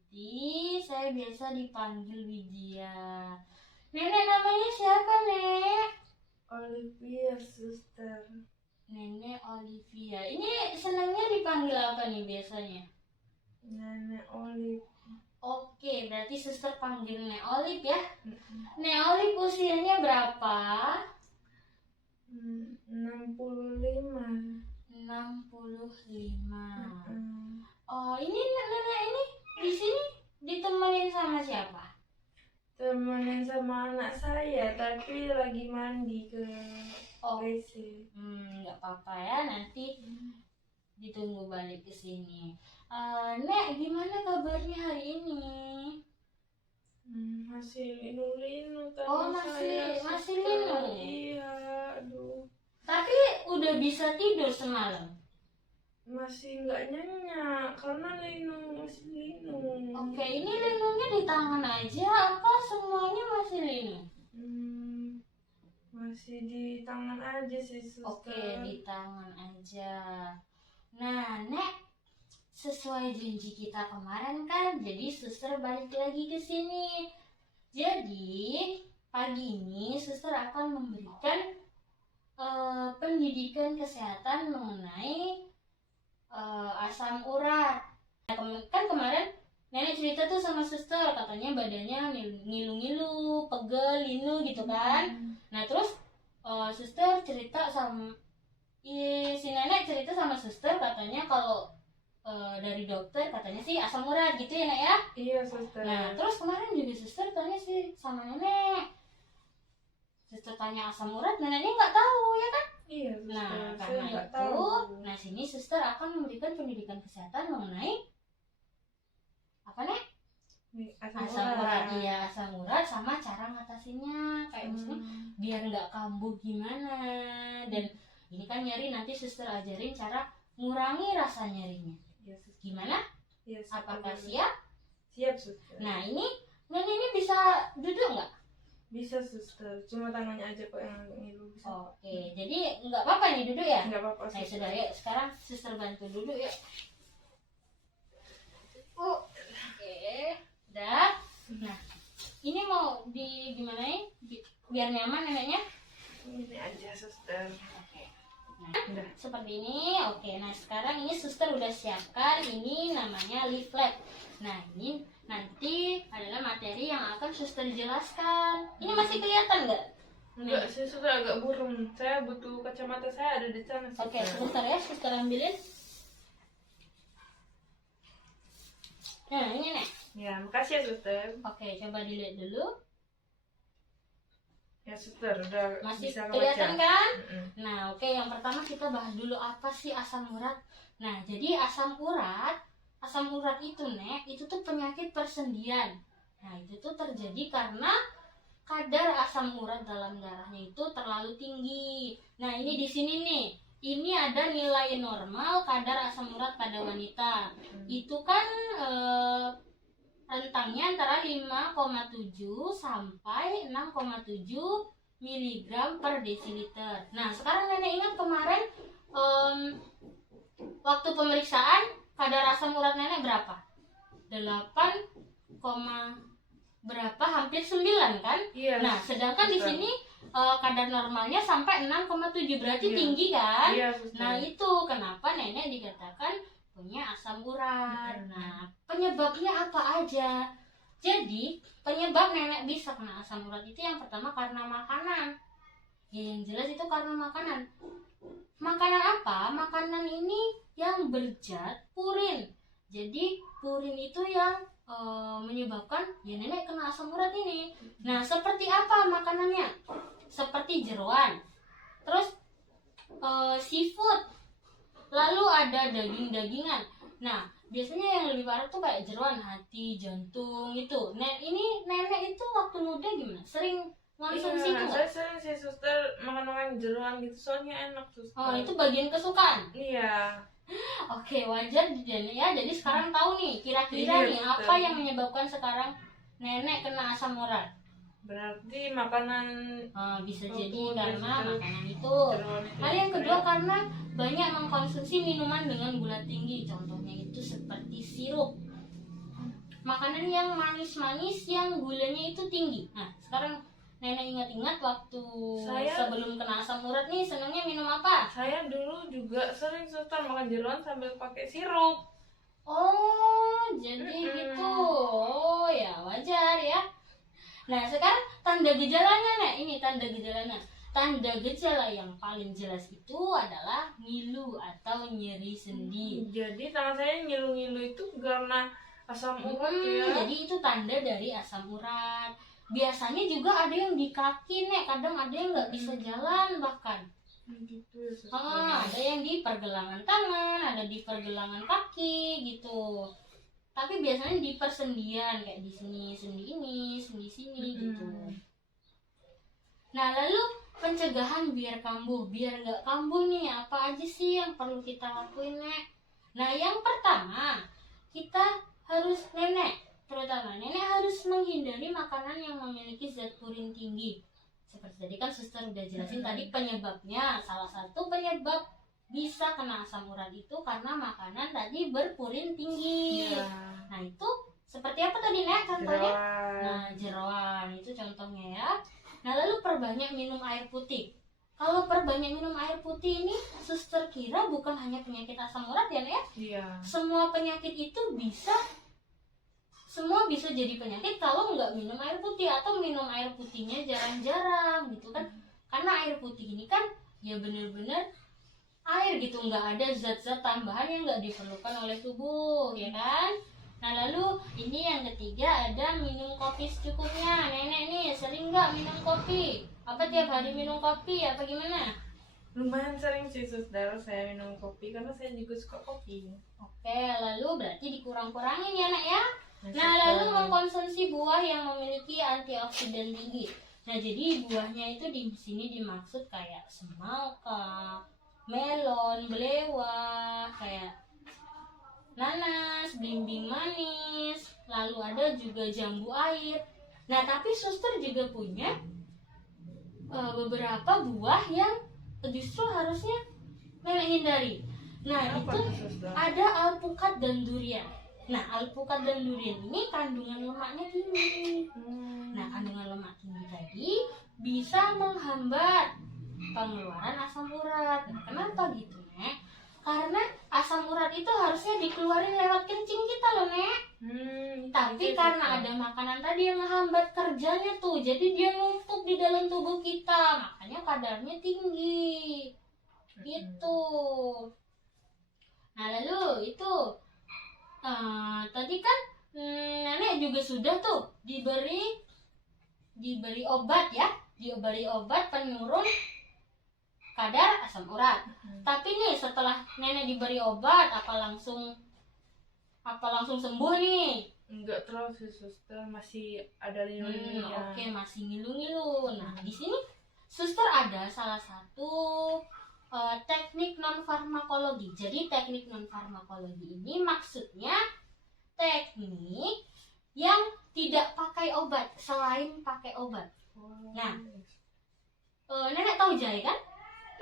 Nanti saya biasa dipanggil Widya. Nenek namanya siapa, Nek? Olivia, suster. Nenek Olivia. Ini senangnya dipanggil apa nih biasanya? Nenek Olive. Oke, berarti suster panggil Nek Olive ya. Nek Olive usianya berapa? 65. 65. Oh, ini nenek ini di sini ditemenin sama siapa? Temenin sama anak saya, tapi lagi mandi ke WC. Nggak apa-apa ya, nanti ditunggu balik ke sini. Nek, gimana kabarnya hari ini? Masih linu-linu tadi. Oh, masih linu. Iya, aduh. Tapi udah bisa tidur semalam. Masih nggak nyenyak karena masih linu. Oke, ini linungnya di tangan aja apa semuanya masih linu? Masih di tangan aja sih, suster. Oke, di tangan aja. Nah, Nek, sesuai janji kita kemarin kan, jadi suster balik lagi ke sini. Jadi, pagi ini suster akan memberikan pendidikan kesehatan mengenai asam urat. Kan kemarin nenek cerita tuh sama suster, katanya badannya ngilu-ngilu, pegel, linu gitu kan. Nah terus suster cerita sama si nenek cerita sama suster, katanya kalau dari dokter katanya sih asam urat gitu ya, Nek ya. Iya, suster. Nah terus kemarin juga suster tanya sih sama nenek, suster tanya asam urat, neneknya nggak tahu ya kan. Iya, suster. Nah, karena itu, nah sini suster akan memberikan pendidikan kesehatan mengenai apa, Nek? Asam urat. Iya, asam urat sama cara ngatasinnya. Kayak misalnya biar nggak kambuh gimana. Dan ini kan nyeri, nanti suster ajarin cara ngurangi rasa nyerinya. Iya, suster. Gimana? Iya, suster. Apakah siap? Siap, suster. Nah, nenek ini bisa duduk nggak? Bisa, suster. Cuma tangannya aja kok yang ngilu. Bisa. Oke, jadi nggak apa-apa nih duduk ya? Nggak apa-apa, Nah, suster. sudah ya. Sekarang suster bantu duduk ya. Oke, dah. Nah, ini mau gimana ya? Biar nyaman neneknya. Ini aja, suster. Oke. Nah, seperti ini. Oke, nah sekarang ini suster udah siapkan. Ini namanya leaflet. Nah, ini nanti adalah materi yang akan suster jelaskan. Ini masih kelihatan nggak? Enggak, saya sudah agak burung. Saya butuh kacamata, saya ada di sana. Oke, sebentar ya, suster ambilin. Nah, ini Nek. Ya, makasih ya, suster. Oke, coba dilihat dulu. Ya, suster, udah Masih bisa kelihatan ngebaca. kan? Nah, oke, yang pertama kita bahas dulu apa sih asam urat. Nah, jadi asam urat itu, Nek, itu tuh penyakit persendian. Nah, itu tuh terjadi karena kadar asam urat dalam darahnya itu terlalu tinggi. Nah, ini di sini nih. Ini ada nilai normal kadar asam urat pada wanita. Itu kan rentangnya antara 5,7 sampai 6,7 mg per desiliter. Nah, sekarang nenek ingat kemarin waktu pemeriksaan kadar asam urat nenek berapa? 8, berapa? Hampir 9 kan? Iya. Nah, sedangkan di sini kadar normalnya sampai 6,7, berarti Iya. tinggi kan? Iya, suster. Nah, itu kenapa nenek dikatakan punya asam urat. Nah, penyebabnya apa aja? Jadi, penyebab nenek bisa kena asam urat itu yang pertama karena makanan. Ya, yang jelas itu karena makanan. Makanan apa? Makanan ini yang berzat purin. Jadi, purin itu yang menyebabkan ya nenek kena asam urat ini. Nah, seperti apa makanannya? Seperti jeroan. Terus seafood. Lalu ada daging-dagingan. Nah, biasanya yang lebih parah tuh kayak jeroan, hati, jantung itu. Nah, ini nenek itu waktu muda gimana? Sering konsumsi itu nggak? Saya sering sih, suster, makan jeroan gitu, soalnya enak, suster. Oh, itu bagian kesukaan. Iya. Oke, wajar ya. Jadi sekarang tahu nih kira-kira Iya, nih betul. apa yang menyebabkan sekarang nenek kena asam urat. Berarti makanan Bisa Oh, jadi betul, karena betul. makanan itu. jeroan itu. Hal yang kedua karena banyak mengkonsumsi minuman dengan gula tinggi. Contohnya itu seperti sirup. makanan yang manis-manis yang gulanya itu tinggi. Nah, sekarang nenek ingat-ingat waktu sebelum kena asam urat nih senangnya minum apa? Saya dulu juga sering suster makan jeroan sambil pakai sirup. Oh, jadi gitu. Oh ya, wajar ya. Nah, sekarang tanda gejalanya, Nek. Ini tanda gejalanya. Tanda gejala yang paling jelas itu adalah ngilu atau nyeri sendi. Jadi tangan saya ngilu-ngilu itu karena asam urat ya. Jadi itu tanda dari asam urat. Biasanya juga ada yang di kaki, Nek. Kadang ada yang nggak bisa jalan bahkan. Gitu ya, suster. Ada yang di pergelangan tangan, ada di pergelangan kaki gitu. Tapi biasanya di persendian kayak di sini, sendi ini, sendi sini gitu. Nah, lalu pencegahan biar kambuh, biar nggak kambuh nih apa aja sih yang perlu kita lakuin, Nek? Nah, yang pertama kita harus terutama nenek harus menghindari makanan yang memiliki zat purin tinggi. Seperti tadi kan suster udah jelasin tadi penyebabnya. Salah satu penyebab bisa kena asam urat itu karena makanan tadi berpurin tinggi. Nah, itu seperti apa tadi, Nek, contohnya? Nah, jeroan itu contohnya ya. Nah, lalu perbanyak minum air putih. Kalau perbanyak minum air putih ini suster kira bukan hanya penyakit asam urat ya, Nek? Iya. Semua penyakit itu bisa jadi penyakit kalau nggak minum air putih atau minum air putihnya jarang-jarang gitu kan. Karena air putih ini kan ya bener-bener air gitu, nggak ada zat-zat tambahan yang nggak diperlukan oleh tubuh ya kan. Nah, lalu ini yang ketiga ada minum kopi secukupnya. Nenek nih sering nggak minum kopi? Apa tiap hari minum kopi apa gimana? Lumayan sering sih suster saya minum kopi karena saya juga suka kopi. Oke, lalu berarti dikurang-kurangin ya, Nak ya. Nah, lalu mengkonsumsi buah yang memiliki antioksidan tinggi. Nah, jadi buahnya itu di sini dimaksud kayak semangka, melon, belewah, kayak nanas, belimbing manis, lalu ada juga jambu air. Nah, tapi suster juga punya beberapa buah yang justru harusnya nenek hindari. Nah, apa itu ada alpukat dan durian. Nah, alpukat dan durian ini kandungan lemaknya tinggi. Nah, kandungan lemak tinggi tadi bisa menghambat pengeluaran asam urat. Nah, kenapa gitu, Nek? Karena asam urat itu harusnya dikeluarin lewat kencing kita loh, Nek. Tapi karena ada makanan tadi yang menghambat kerjanya tuh, jadi dia numpuk di dalam tubuh kita, makanya kadarnya tinggi. Gitu. Nah, lalu itu tadi kan nenek juga sudah tuh diberi obat ya, diberi obat penurun kadar asam urat. Tapi nih setelah nenek diberi obat apa langsung sembuh nih? Enggak terlalu sih suster, masih ada lilu-lilunya. Oke, masih ngilu-ngilu. Nah, di sini suster ada salah satu teknik non farmakologi. Jadi teknik non farmakologi ini maksudnya teknik yang tidak pakai obat selain pakai obat. Nah, nenek tahu jahe kan?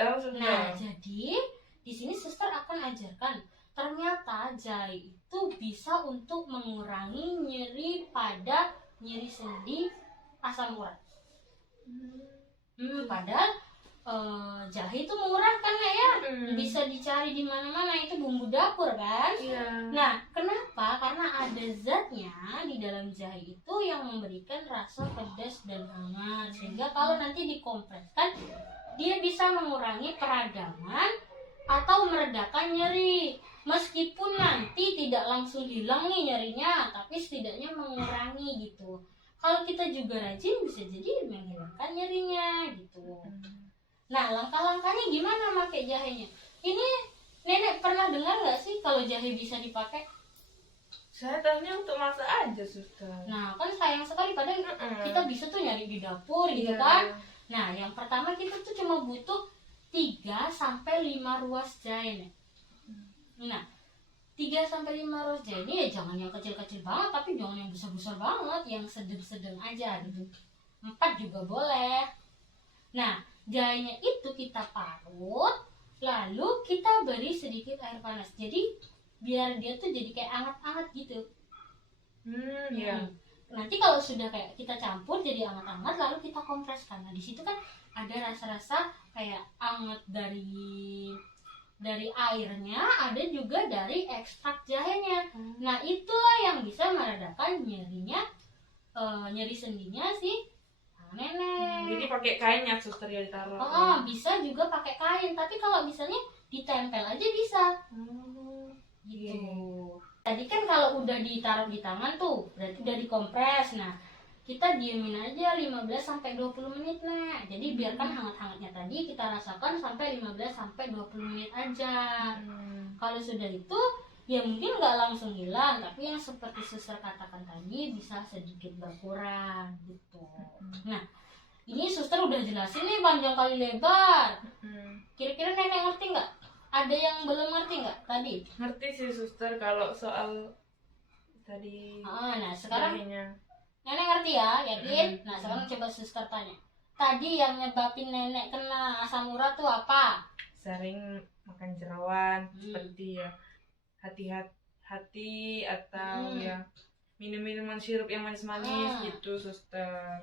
Tahu suster. Nah, jadi di sini suster akan ajarkan ternyata jahe itu bisa untuk mengurangi nyeri pada nyeri sendi asam urat. Padahal jahe itu murah kan ya, bisa dicari di mana-mana, itu bumbu dapur kan. Iya. Nah, kenapa? Karena ada zatnya di dalam jahe itu yang memberikan rasa pedas dan hangat, sehingga kalau nanti dikompreskan dia bisa mengurangi peradangan atau meredakan nyeri. Meskipun nanti tidak langsung hilang nih nyerinya, tapi setidaknya mengurangi gitu. Kalau kita juga rajin bisa jadi menghilangkan nyerinya gitu. Nah, langkah-langkahnya gimana pakai jahenya? Ini nenek pernah dengar nggak sih kalau jahe bisa dipakai? Saya tahunya untuk masak aja suster. Nah, kan sayang sekali padahal kita bisa tuh nyari di dapur gitu kan. Nah, yang pertama kita tuh cuma butuh 3 sampai 5 ruas jahe nih. Nah, 3 sampai 5 ruas jahe ini ya jangan yang kecil-kecil banget, tapi jangan yang besar-besar banget, yang sedang-sedang aja gitu. 4 juga boleh. Nah, jahenya itu kita parut, lalu kita beri sedikit air panas. Jadi biar dia tuh jadi kayak anget-anget gitu. Ya. Nanti kalau sudah kayak kita campur jadi hangat-hangat lalu kita kompreskan. Nah di situ kan ada rasa-rasa kayak hangat dari airnya, ada juga dari ekstrak jahenya. Nah itulah yang bisa meredakan nyeri sendinya si nenek. Jadi pakai kainnya suster ya ditaruh. Bisa juga pakai kain, tapi kalau misalnya ditempel aja bisa. Gitu. Tadi kan kalau udah ditaruh di tangan tuh berarti udah dikompres. Nah kita diemin aja 15-20 menit nah. Jadi biarkan hangat-hangatnya tadi kita rasakan sampai 15-20 menit aja. Kalau sudah itu ya mungkin nggak langsung hilang, tapi yang seperti suster katakan tadi bisa sedikit berkurang gitu. Nah ini suster udah jelasin nih panjang kali lebar. Kira-kira nenek ngerti nggak? Ada yang belum ngerti nggak tadi? Ngerti sih suster kalau soal tadi. Nah sekarang jahenya. nenek ngerti ya, yakin? Nah sekarang coba suster tanya. Tadi yang nyebabin nenek kena asam urat tuh apa? Sering makan jeroan seperti ya hati-hati atau ya minum-minuman sirup yang manis-manis gitu suster.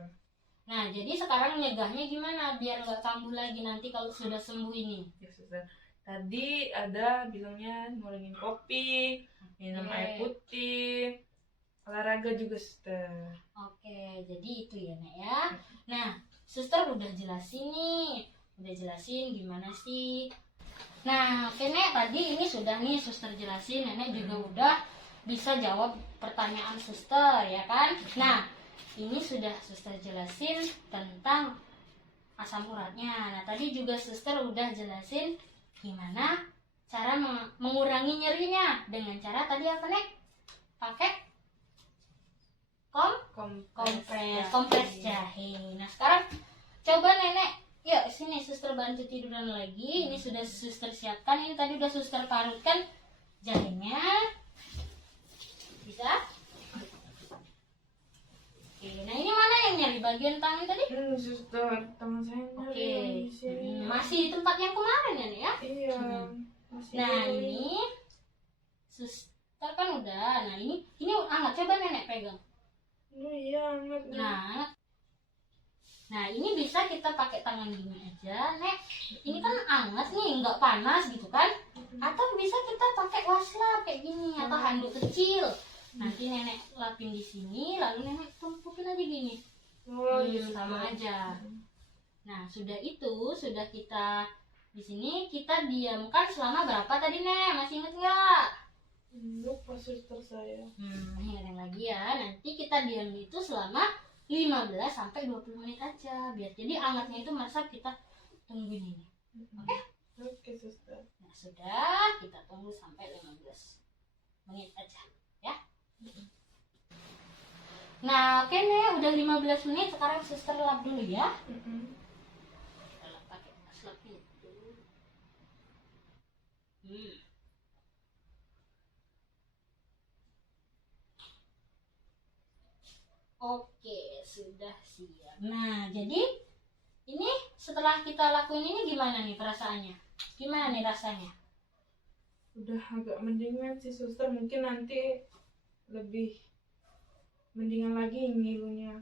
Nah jadi sekarang nyegahnya gimana biar nggak kambuh lagi nanti kalau sudah sembuh ini? Ya suster. Tadi ada bilangnya ngurangin kopi, minum air putih, olahraga juga suster. Oke, jadi itu ya Nek ya. Nah, suster udah jelasin nih, gimana sih. Nah, oke Nek, tadi ini sudah nih suster jelasin, nenek juga udah bisa jawab pertanyaan suster ya kan. Nah, ini sudah suster jelasin tentang asam uratnya. Nah, tadi juga suster udah jelasin gimana cara mengurangi nyerinya dengan cara tadi apa Nek? Pakai kompres jahe. Nah sekarang coba nenek, yuk sini suster bantu tiduran lagi. Ini sudah suster siapkan. Ini tadi udah suster parutkan jahenya. Bisa? Oke, nah ini mana yang nyari bagian tangan tadi? Suster, tangan saya nyari. Masih di tempat yang kemarin ya nih ya? Iya. Nah ini suster kan udah. Nah ini hangat, coba nenek pegang. Iya hangat. Nah ini bisa kita pakai tangan gini aja Nek. Ini kan hangat nih, nggak panas gitu kan. Atau bisa kita pakai waslap kayak gini atau handuk kecil. Nanti nenek lapin di sini, lalu nenek tumpukin aja gini. Sama aja. Nah sudah kita di sini kita diamkan selama berapa tadi Nek? Masih inget nggak? Lupa suster saya. Ingat lagi ya. Nanti kita diam itu selama 15-20 menit aja. Biar jadi hangatnya itu masa kita tungguin ini. Oke? Oke suster. Nah sudah, kita tunggu sampai 15 menit aja ya. Nah oke nih udah 15 menit. Sekarang suster lap dulu ya. Kita lap pakai lap ini dulu. Oke, sudah siap. Nah, jadi ini setelah kita lakuin ini gimana nih perasaannya? Gimana nih rasanya? Udah agak mendingan sih suster, mungkin nanti lebih mendingan lagi ngilunya.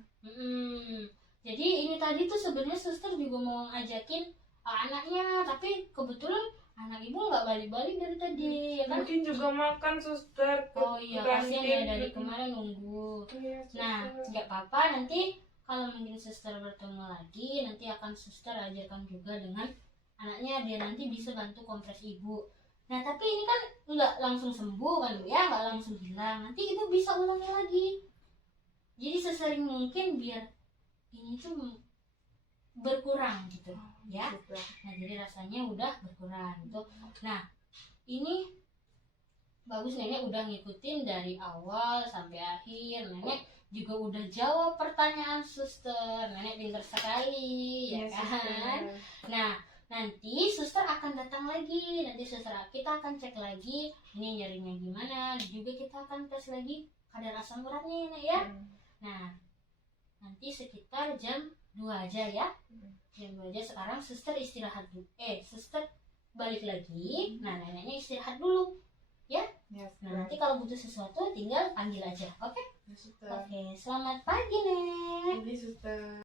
Jadi ini tadi tuh sebenarnya suster juga mau ngajakin anaknya, tapi kebetulan anak ibu nggak balik-balik dari tadi, ya kan? Mungkin juga makan suster. Oh iya, kasihan ya dari kemarin nunggu. Iya, nah, nggak apa-apa, nanti kalau mungkin suster bertemu lagi, nanti akan suster ajarkan juga dengan anaknya, biar nanti bisa bantu kompres ibu. Nah, tapi ini kan nggak langsung sembuh kan Bu ya, nggak langsung hilang. Nanti ibu bisa ulangi lagi. Jadi sesering mungkin biar ini tuh berkurang gitu ya. Nah jadi rasanya udah berkurang gitu. Nah ini bagus, nenek udah ngikutin dari awal sampai akhir. Nenek juga udah jawab pertanyaan suster. Nenek pintar sekali ya kan. Suster. Nah nanti suster akan datang lagi. Nanti suster kita akan cek lagi ini nyerinya gimana. Juga kita akan tes lagi kadar asam uratnya Nenek ya. Nah nanti sekitar jam 2 aja ya. Jam 2 aja. Sekarang suster istirahat dulu. Suster balik lagi. Nah neneknya istirahat dulu ya. Nah nanti kalau butuh sesuatu tinggal panggil aja. Oke? Ya, suster. Oke, selamat pagi, Nek. Ini suster.